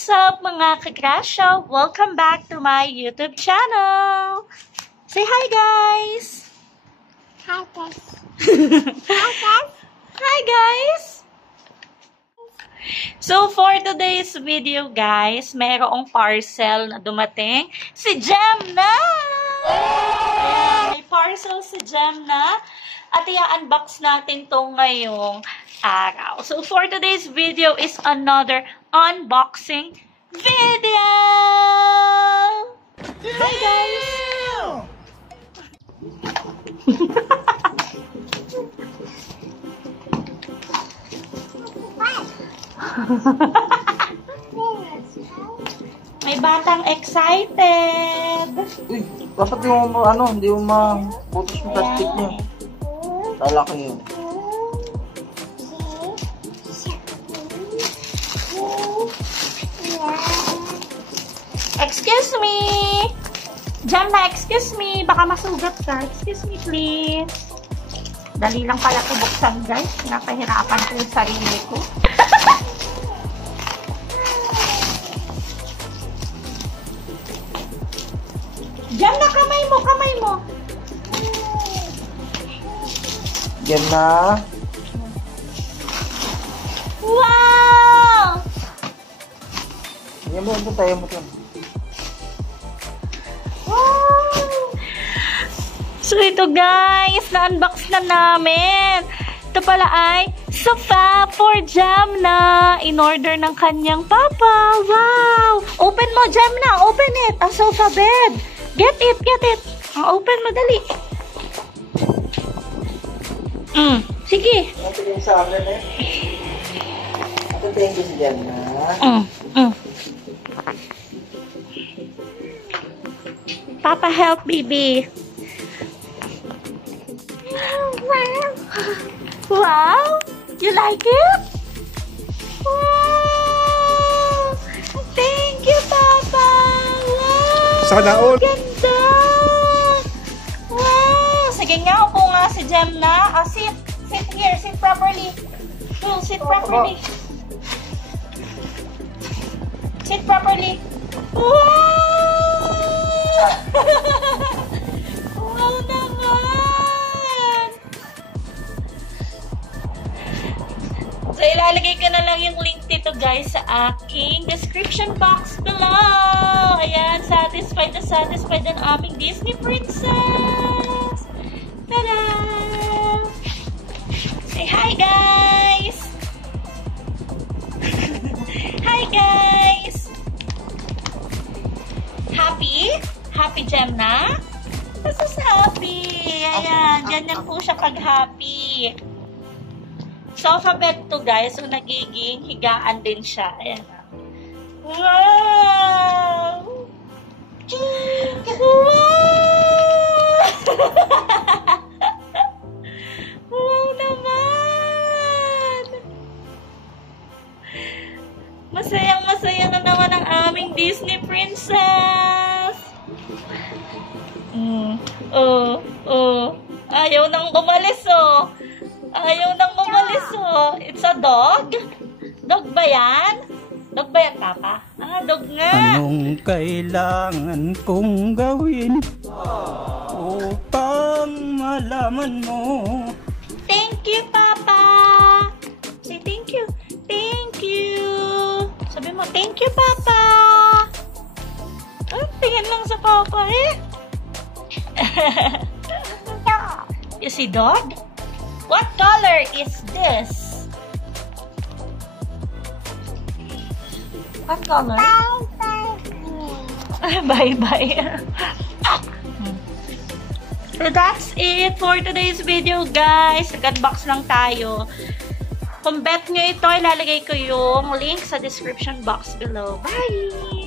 What's up mga kagrasya? Welcome back to my YouTube channel. Say hi guys! Hi guys. Hi guys! So for today's video guys, mayroong parcel na dumating. Si Gemna! May parcel si Gemna. At i-unbox natin to ngayong araw. So for today's video is another unboxing video! Hi guys! May batang excited! Uy, dapat yung hindi mo mabutos yung plastic niya. Lalaki yun. Excuse me! Gemna, excuse me. Baka masugat ka. Excuse me, please. Dali lang pala ito buksan, guys. Napahirapan ko yung sarili ko. Gemna, kamay mo, kamay mo. Gemna. Wow! Yan mo, ito tayo mo ito. Wow! So ito guys, na-unbox na namin. Ito pala ay sofa for Gemna. In order ng kanyang papa. Wow! Open mo, Gemna. Open it. A sofa bed. Get it, get it. Open mo, dali. Sige. Ito yung sa akin eh. Ito thank you si Gemna. Papa, help baby. Wow. Wow! You like it? Wow! Thank you, Papa! Wow! Sana all. Ganda! Wow! Sige nga, upo nga si Gemna. Sit. Sit here. Sit properly. Sit properly. Sit properly. Wow! Wow naman! So, ilalagay ko na lang yung link dito guys sa aking description box below. Ayan, satisfied na satisfied ang aming Disney princess. Tada! Say hi guys! Hi guys! Happy? Happy Gemna? This is happy. Ayan, ganyan po siya pag happy. Sofa bed to guys, so nagiging higaan din siya. Ayan. Wow! Wow naman! Masayang masaya na naman ang aming Disney princess. Ayaw nang umalis oh. Ayaw nang umalis oh. It's a dog? Dog ba yan? Dog ba yan, Papa? Dog nga. Anong kailangan kong gawin upang malaman mo? Thank you, Papa. Say thank you. Thank you. Sabi mo, thank you, Papa. Tingin lang sa Papa eh. You see dog? What color is this? What color? Bye-bye. So that's it for today's video guys. Nag-unbox lang tayo. Kung bet nyo ito, ilalagay ko yung link sa description box below. Bye!